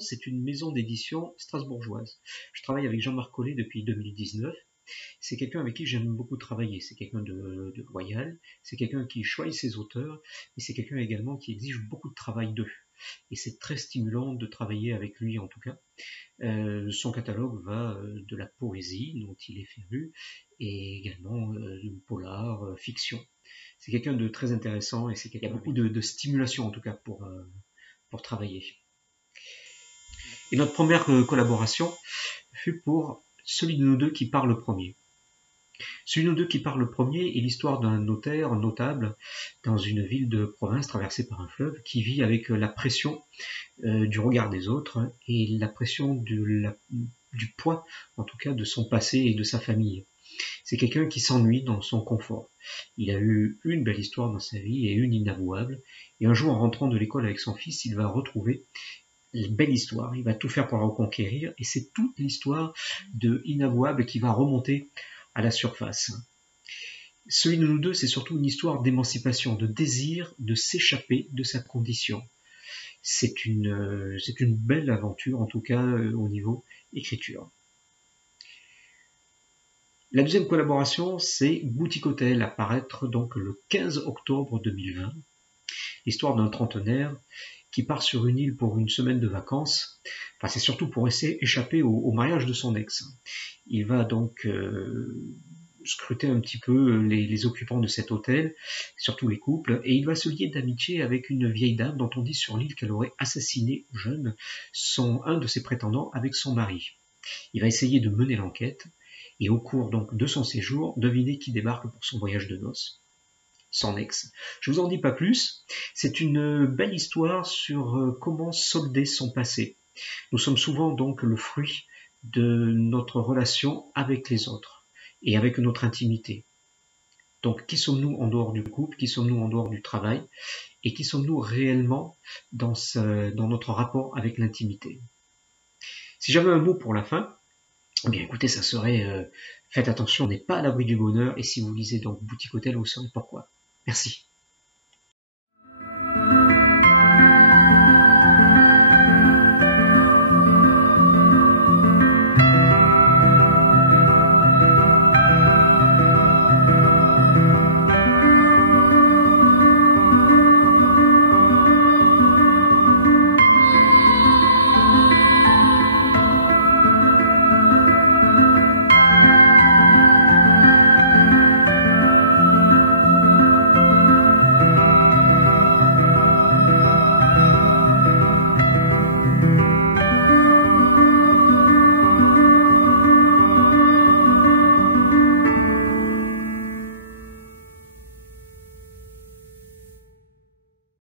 c'est une maison d'édition strasbourgeoise. Je travaille avec Jean-Marc Collet depuis 2019. C'est quelqu'un avec qui j'aime beaucoup travailler. C'est quelqu'un de loyal, c'est quelqu'un qui choisit ses auteurs, et c'est quelqu'un également qui exige beaucoup de travail d'eux. Et c'est très stimulant de travailler avec lui en tout cas. Son catalogue va de la poésie, dont il est féru, et également de polar, fiction. C'est quelqu'un de très intéressant et il y a beaucoup de stimulation en tout cas pour travailler. Et notre première collaboration fut pour Celui de nous deux qui part le premier. Celui de nous deux qui part le premier est l'histoire d'un notaire notable dans une ville de province traversée par un fleuve qui vit avec la pression du regard des autres et la pression du poids, en tout cas, de son passé et de sa famille. C'est quelqu'un qui s'ennuie dans son confort. Il a eu une belle histoire dans sa vie et une inavouable. Et un jour, en rentrant de l'école avec son fils, il va retrouver une belle histoire. Il va tout faire pour la reconquérir. Et c'est toute l'histoire de inavouable qui va remonter à la surface. Celui de nous deux, c'est surtout une histoire d'émancipation, de désir de s'échapper de sa condition. C'est une belle aventure, en tout cas au niveau écriture. La deuxième collaboration, c'est Boutique Hôtel, à paraître donc le 15 octobre 2020. L'histoire d'un trentenaire qui part sur une île pour une semaine de vacances. Enfin, c'est surtout pour essayer d'échapper au mariage de son ex. Il va donc scruter un petit peu les occupants de cet hôtel, surtout les couples, et il va se lier d'amitié avec une vieille dame dont on dit sur l'île qu'elle aurait assassiné jeune un de ses prétendants avec son mari. Il va essayer de mener l'enquête, et au cours donc de son séjour, devinez qui débarque pour son voyage de noces. Son ex. Je vous en dis pas plus, c'est une belle histoire sur comment solder son passé. Nous sommes souvent donc le fruit de notre relation avec les autres et avec notre intimité. Donc qui sommes-nous en dehors du couple, qui sommes-nous en dehors du travail et qui sommes-nous réellement dans notre rapport avec l'intimité. Si j'avais un mot pour la fin, eh bien écoutez, ça serait faites attention, on n'est pas à l'abri du bonheur, et si vous lisez donc Boutique Hôtel, vous saurez pourquoi. Merci.